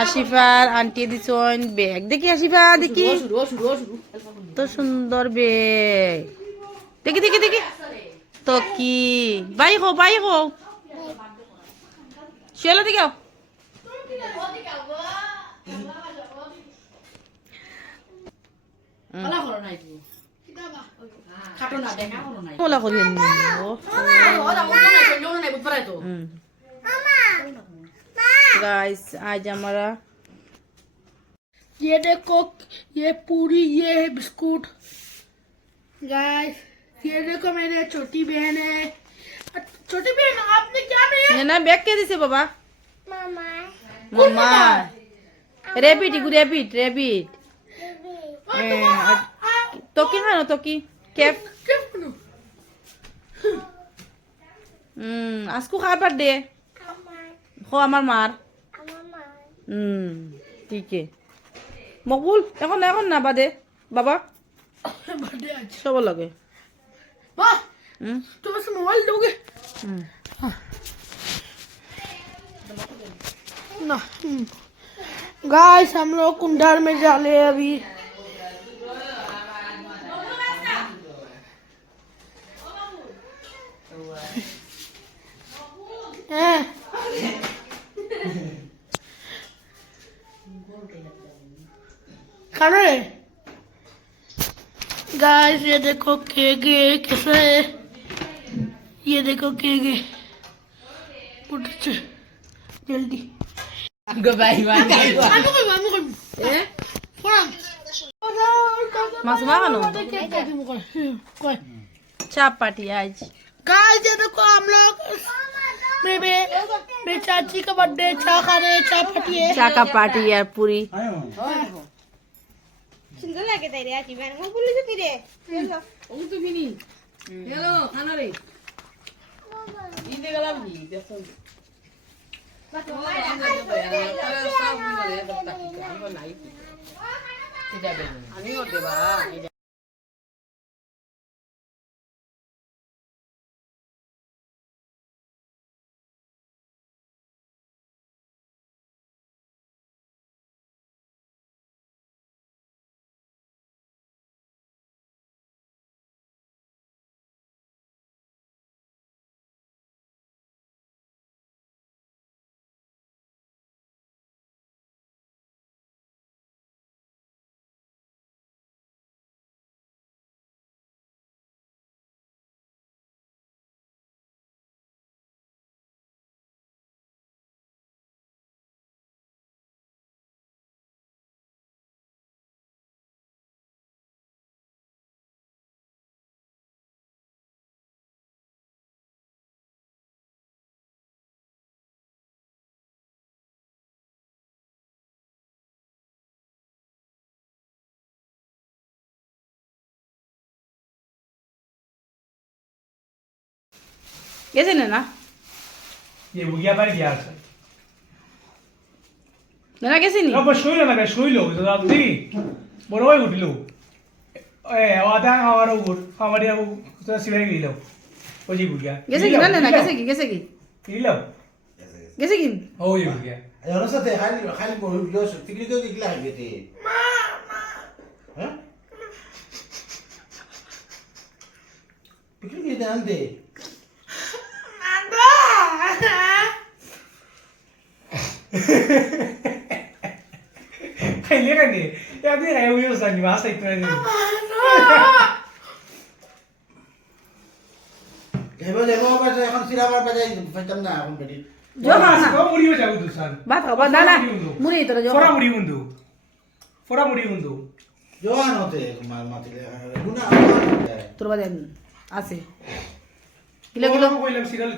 আশিফার aunty দিছন bag দেখি আশিফা দেখি তো সুন্দর ব্যাগ দেখি দেখি দেখি তো কি বাই হো চলো দিকে गाइस आज हमारा ये देखो ये पूरी ये है बिस्कुट गाइस ये देखो मेरे छोटी बहन है छोटी बहन आपने क्या दिया ये ना बैग के दिसे बाबा मामा मम्मा रैबिट रैबिट तो की खानो तो की कैफ আজকু খার বার্থডে খো আমার মার ঠিক মকবুল এখন এখন না বাদে বাবা সব লাগে तो बस मोबाइल दोगे ना गाइस हम लोग कुंडार में जा ले अभी खाना है गाइस ये देखो केगे कैसा है ये देखो केगे उठ जल्दी মাছ মাখানো চাপ পাটি আজ गाइस ये देखो हम लोग मेरे चाची का बर्थडे चा खा रहे चा फटी है চাকা পাটি আর পুরি সুন্দর লাগে তাই রে আছি মানে বলি তো কি রে ও তো বিনি হ্যালো খানা রে ইদে গেলাম নি দেখো আমি ওতে বা গেছে না ये बुगिया पर गया सर না গেছে নি अब शोइलो ना शोइलो तो रात्री बड़ो ही उठलो ए आधा हमारा उठ हमारे वो तो सिवाय गिलो ओ जी बुगिया গেছে কি না গেছে কি गिलो গেছে কি ओ ये बुगिया Ahora se te jale con un dios, te grito de clase que te. ¿Eh? ¿Por qué que te ande? खाइले का नहीं यार ये है वो यो सा निवास इतना नहीं Debo apa saya kan sila apa aja macam na akong pwede. Jo na वो मुड़ी हो जाओ दूसरा ভাত খাবা না না মুড়ি তোরা jo फोरा मुड़ी मुंदो Yo ano te mal matile. Luna ano te. তোর বাদে আছে किलो किलो कोई लम सिरल